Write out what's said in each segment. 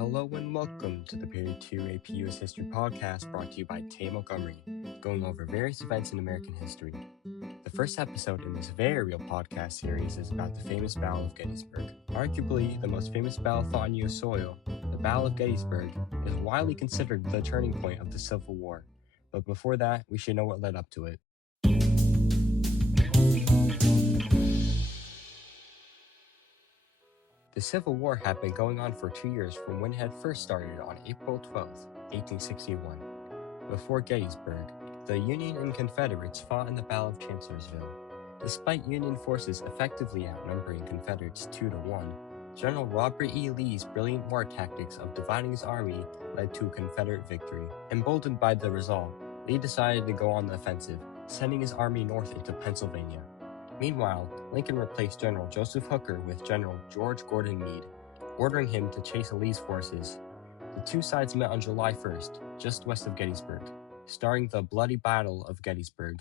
Hello and welcome to the Period 2 AP US History podcast brought to you by Tay Montgomery, going over various events in American history. The first episode in this very real podcast series is about the famous Battle of Gettysburg. Arguably the most famous battle fought on US soil, the Battle of Gettysburg is widely considered the turning point of the Civil War. But before that, we should know what led up to it. The Civil War had been going on for 2 years from when it had first started on April 12, 1861. Before Gettysburg, the Union and Confederates fought in the Battle of Chancellorsville. Despite Union forces effectively outnumbering Confederates 2-1, General Robert E. Lee's brilliant war tactics of dividing his army led to a Confederate victory. Emboldened by the result, Lee decided to go on the offensive, sending his army north into Pennsylvania. Meanwhile, Lincoln replaced General Joseph Hooker with General George Gordon Meade, ordering him to chase Lee's forces. The two sides met on July 1st, just west of Gettysburg, starting the Bloody Battle of Gettysburg.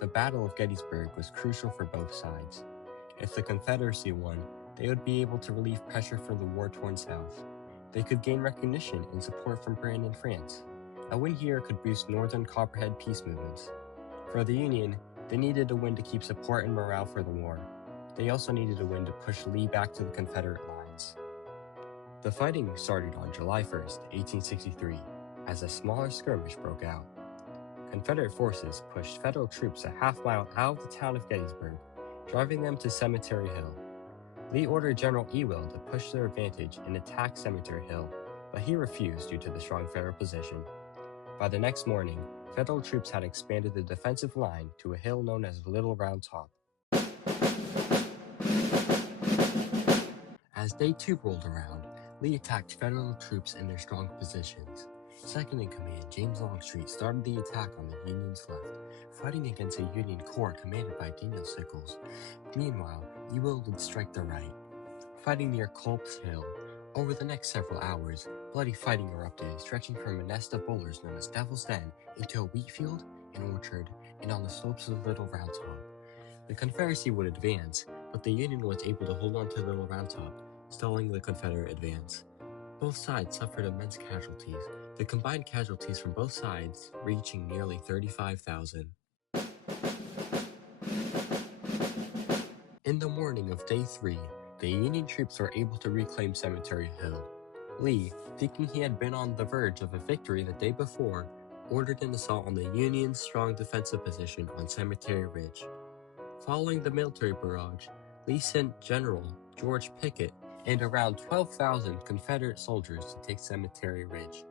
The Battle of Gettysburg was crucial for both sides. If the Confederacy won, they would be able to relieve pressure from the war-torn South. They could gain recognition and support from Britain and France. A win here could boost Northern Copperhead peace movements. For the Union, they needed a win to keep support and morale for the war. They also needed a win to push Lee back to the Confederate lines. The fighting started on July 1st, 1863, as a smaller skirmish broke out. Confederate forces pushed Federal troops a half-mile out of the town of Gettysburg, driving them to Cemetery Hill. Lee ordered General Ewell to push their advantage and attack Cemetery Hill, but he refused due to the strong Federal position. By the next morning, Federal troops had expanded the defensive line to a hill known as Little Round Top. As day 2 rolled around, Lee attacked Federal troops in their strong positions. Second in command, James Longstreet, started the attack on the Union's left, fighting against a Union corps commanded by Daniel Sickles. Meanwhile, Ewell would strike the right. Fighting near Culp's Hill, over the next several hours, bloody fighting erupted, stretching from a nest of boulders known as Devil's Den into a wheat field, an orchard, and on the slopes of Little Round Top. The Confederacy would advance, but the Union was able to hold on to Little Round Top, stalling the Confederate advance. Both sides suffered immense casualties, the combined casualties from both sides reaching nearly 35,000. In the morning of day 3, the Union troops were able to reclaim Cemetery Hill. Lee, thinking he had been on the verge of a victory the day before, ordered an assault on the Union's strong defensive position on Cemetery Ridge. Following the military barrage, Lee sent General George Pickett and around 12,000 Confederate soldiers to take Cemetery Ridge.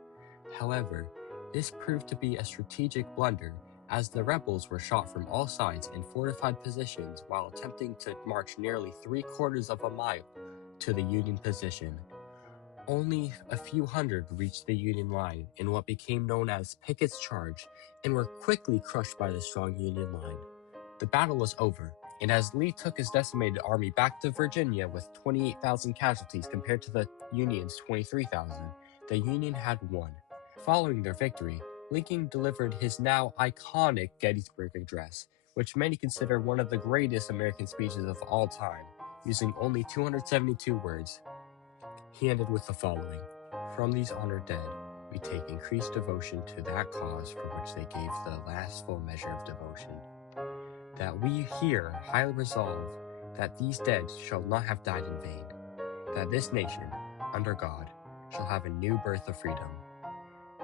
However, this proved to be a strategic blunder, as the rebels were shot from all sides in fortified positions while attempting to march nearly 3/4 of a mile to the Union position. Only a few hundred reached the Union line in what became known as Pickett's Charge and were quickly crushed by the strong Union line. The battle was over, and as Lee took his decimated army back to Virginia with 28,000 casualties compared to the Union's 23,000, the Union had won. Following their victory, Lincoln delivered his now iconic Gettysburg Address, which many consider one of the greatest American speeches of all time, using only 272 words. He ended with the following: "From these honored dead, we take increased devotion to that cause for which they gave the last full measure of devotion. That we here highly resolve that these dead shall not have died in vain, that this nation, under God, shall have a new birth of freedom,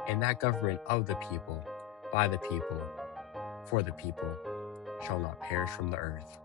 and that government of the people, by the people, for the people, shall not perish from the earth."